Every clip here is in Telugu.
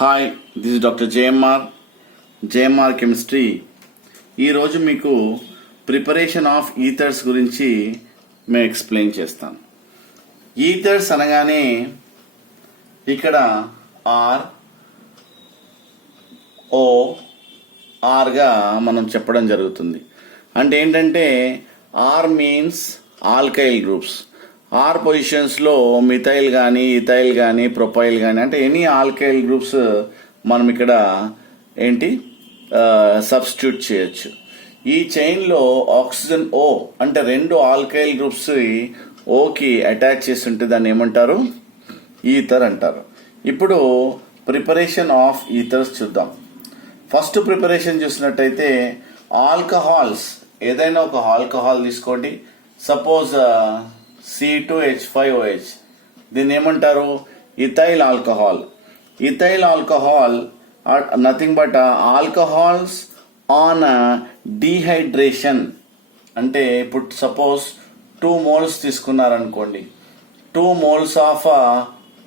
Hi, this is doctor JMR chemistry. ఈరోజు మీకు ప్రిపరేషన్ ఆఫ్ ఈథర్స్ గురించి మేము ఎక్స్ప్లెయిన్ చేస్తాను. ఈథర్స్ అనగానే ఇక్కడ ఆర్గా మనం చెప్పడం జరుగుతుంది. అంటే ఏంటంటే R means alkyl groups. R పొజిషన్స్లో మిథైల్ కానీ ఇథైల్ కానీ ప్రొపైల్ కానీ అంటే ఎనీ ఆల్కైల్ గ్రూప్స్ మనం ఇక్కడ సబ్స్టిట్యూట్ చేయొచ్చు. ఈ చైన్లో ఆక్సిజన్ ఓ అంటే రెండు ఆల్కైల్ గ్రూప్స్ ఓకి అటాచ్ చేసి ఉంటే దాన్ని ఏమంటారు? ఈథర్ అంటారు. ఇప్పుడు ప్రిపరేషన్ ఆఫ్ ఈథర్స్ చూద్దాం. ఫస్ట్ ప్రిపరేషన్ చూసినట్టయితే ఆల్కహాల్స్, ఏదైనా ఒక ఆల్కహాల్ తీసుకోండి. సపోజ్ C2H5OH, దీన్ని ఏమంటారు? Ethyl alcohol. Ethyl alcohol are nothing but alcohols on dehydration. అంటే ఇప్పుడు సపోజ్ 2 moles తీసుకున్నారనుకోండి. 2 moles of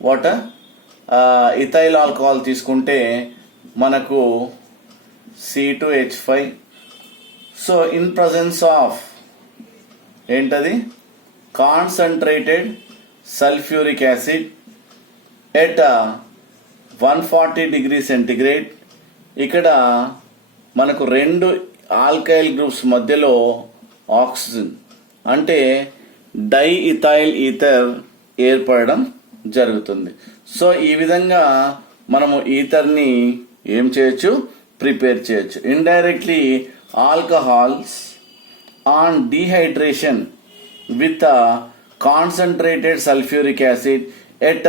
water ethyl alcohol తీసుకుంటే మనకు C2H5. So in presence of ఏంటది? Concentrated sulphuric acid at 140 degrees centigrade. ఇక్కడ మనకు రెండు ఆల్కైల్ గ్రూప్స్ మధ్యలో ఆక్సిజన్ అంటే డైఇథైల్ ఈథర్ ఏర్పడడం జరుగుతుంది. సో ఈ విధంగా మనము ఈథర్ని ఏం చేయొచ్చు? ప్రిపేర్ చేయొచ్చు. Indirectly alcohols on dehydration with concentrated sulfuric acid at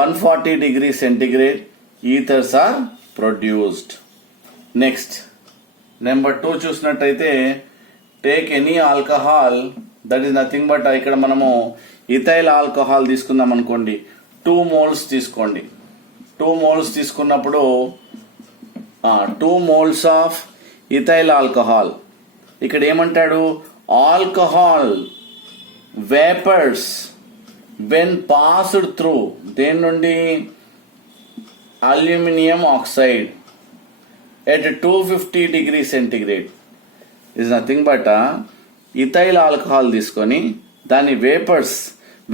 140 degrees centigrade, ethers are produced. Next, number 2 చూసినట్టయితే take any alcohol, that is nothing but ఇక్కడ మనము ఇథైల్ ఆల్కహాల్ తీసుకుందాం అనుకోండి. 2 moles తీసుకోండి. 2 moles తీసుకున్నప్పుడు 2 moles ఆఫ్ ఇథైల్ ఆల్కహాల్. ఇక్కడ ఏమంటాడు? Alcohol vapours when passed through దేని నుండి? Aluminium oxide at 250 degrees centigrade is nothing but ethyl alcohol తీసుకొని దాని vapours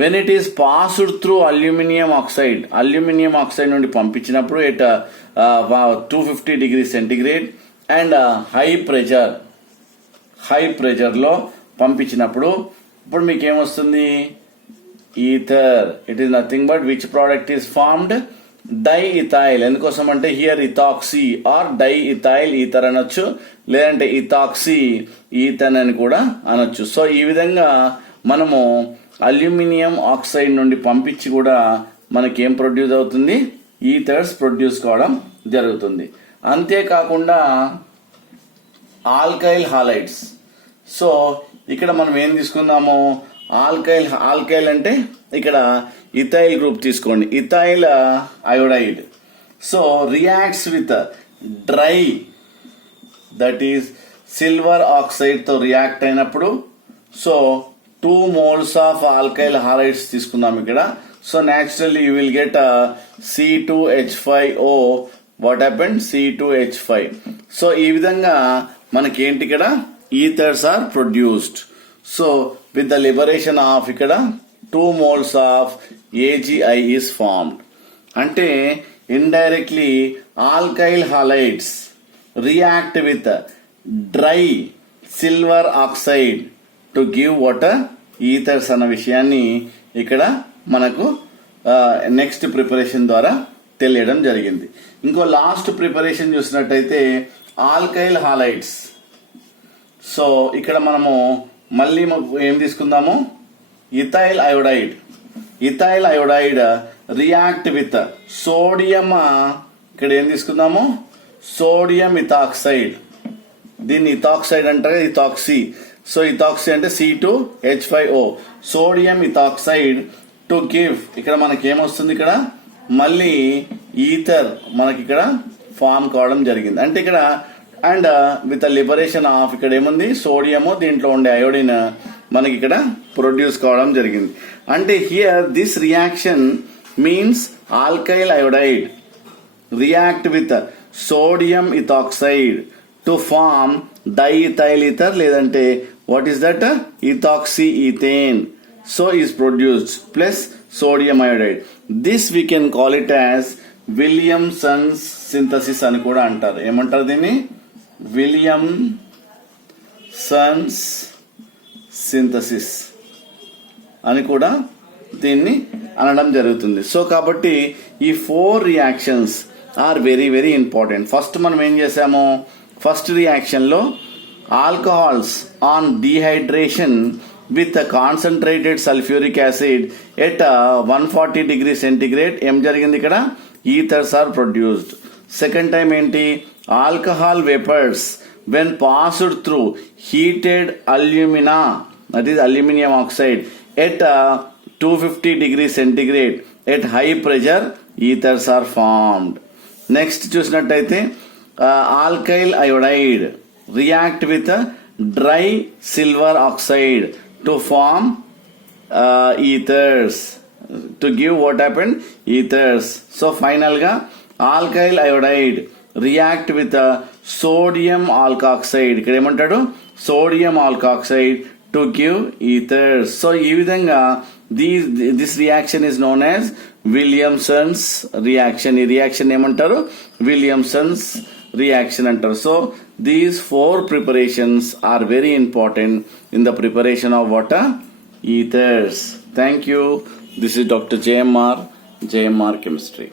when it is passed through aluminium oxide నుండి పంపించినప్పుడు at 250 degrees centigrade and high ప్రెషర్లో పంపించినప్పుడు ఇప్పుడు మీకు ఏమొస్తుంది? Ether. It is nothing but which product is formed? Diethyl. ఎందుకోసం అంటే here ethoxy or diethyl ether అనొచ్చు, లేదంటే ఇథాక్సీ ఈథన్ అని కూడా అనొచ్చు. సో ఈ విధంగా మనము అల్యూమినియం ఆక్సైడ్ నుండి పంపించి కూడా మనకి ఏం ప్రొడ్యూస్ అవుతుంది? ఈథర్స్ ప్రొడ్యూస్ కావడం జరుగుతుంది. అంతేకాకుండా ఆల్కైల్ హాలైడ్స్. సో ఇక్కడ మనం ఏం తీసుకుందాము? ఆల్కైల్ అంటే ఇక్కడ ఇథైల్ గ్రూప్ తీసుకోండి. Ethyl iodide. So reacts with dry, that is silver oxide తో రియాక్ట్ అయినప్పుడు so 2 moles of alkyl halides తీసుకుందాం ఇక్కడ. So naturally you will get C2H5O. What happened? C2H5. సో ఈ విధంగా మనకి ఏంటి? ఇక్కడ ethers are produced. So with the liberation of ఇక్కడ 2 moles of AgI is formed. అంటే indirectly alkyl halides react with dry silver oxide to give water ఈథర్స్ అన్న విషయాన్ని ఇక్కడ మనకు నెక్స్ట్ ప్రిపరేషన్ ద్వారా తెలియడం జరిగింది. ఇంకో లాస్ట్ ప్రిపరేషన్ చూసినట్టయితే ఆల్కైల్ హాలైడ్స్. సో ఇక్కడ మనము మళ్ళీ ఏం తీసుకుందాము? Ethyl iodide react with sodium. ఇక్కడ ఏం తీసుకుందాము? Sodium ethoxide. దీన్ని ఇథాక్సైడ్ అంటారు, ఇథాక్సీ. సో ఇథాక్సీ అంటే C2H5O. Sodium ethoxide to give, ఇక్కడ మనకి ఏమొస్తుంది? ఇక్కడ మళ్ళీ ఈథర్ మనకి ఇక్కడ ఫామ్ కావడం జరిగింది. అంటే ఇక్కడ అండ్ విత్ లిబరేషన్ ఆఫ్ ఇక్కడ ఏముంది? సోడియము, దీంట్లో ఉండే అయోడిన్ మనకి ఇక్కడ ప్రొడ్యూస్ కావడం జరిగింది. అంటే here this reaction means alkyl iodide react with sodium ethoxide to form diethyl ether లేదంటే what is that ethoxy ethane so is produced plus sodium iodide. This we can call it as Williamson's synthesis అని కూడా అంటారు. ఏమంటారు దీన్ని? Williamson's synthesis అని కూడా దీన్ని అనడం జరుగుతుంది. సో కాబట్టి ఈ 4 reactions are very very important. First మనం ఏం చేసాము, ఫస్ట్ రియాక్షన్ లో alcohols on dehydration with concentrated sulphuric acid at 140 degree centigrade ఏం జరిగింది ఇక్కడ, ethers are produced. Second time ఏంటి, alcohol vapours when passed through heated alumina that is aluminium oxide at 250 degree centigrade at high pressure ethers are formed. Next చూసినట్టయితే alkyl iodide react with dry silver oxide to form ethers to give what happened ethers. So final గా alkyl iodide react with sodium alkoxide ఇక్కడ ఏమంటాడు sodium alkoxide to give ethers. So ఈ విధంగా this reaction is known as Williamson's reaction. ఈ రియాక్షన్ ఏమంటారు, Williamson's reaction అంటారు. So these 4 preparations are very important in the preparation of water ethers. Thank you. This is Dr. JMR Chemistry.